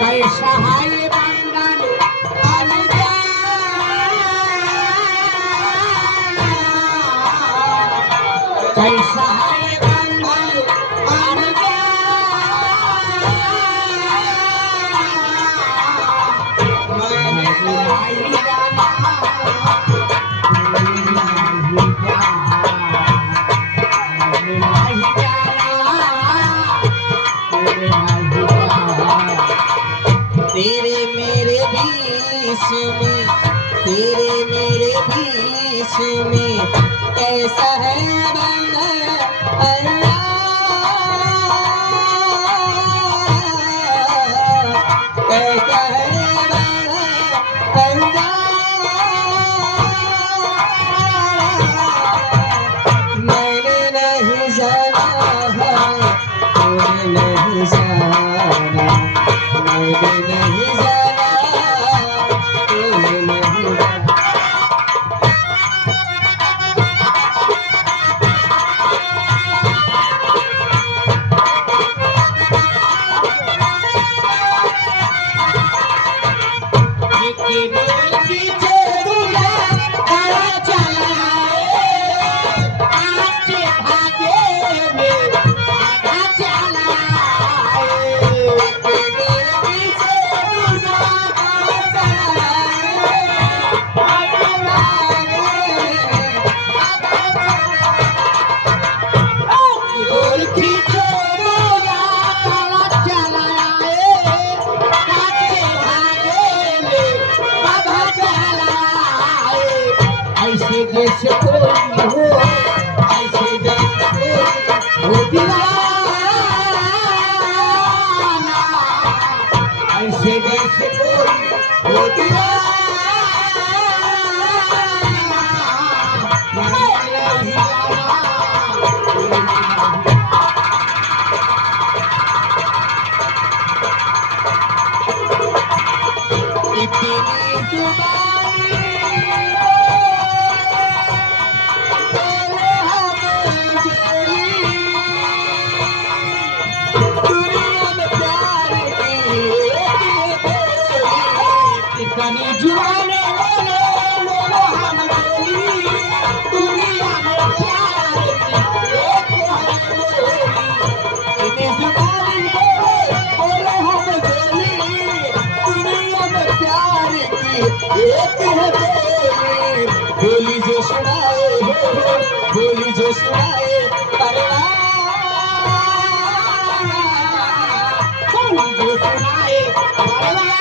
कैसा है ये बंधन अनजान, कैसा है ये बंधन अनजान। मैंने नहीं जाना, मैंने नहीं जाना, तेरे मेरे बीच में, तेरे मेरे बीच में कैसा है बंधन अल्लाह, कैसा है बंधन अल्लाह। मैंने नहीं जाना, तूने नहीं जाना, मैंने नहीं जाना, तूने नहीं जाना। ऐसे जैसे कोई हो, ऐसे जैसे कोई हो दीवाना, ऐसे जैसे कोई हो दीवाना। मैं नहीं जाना, इतनी जुबानी इतनी जुबाने बोलो बोलो हम बोली, दुनिया में प्यार की एक है बोली। इतनी जुबानी बोलो बोलो हम बोली, दुनिया में प्यार की एक है बोली। बोली जो सुनाए हो, बोली जो सुनाए परवाह, बोली जो सुनाए परवाह।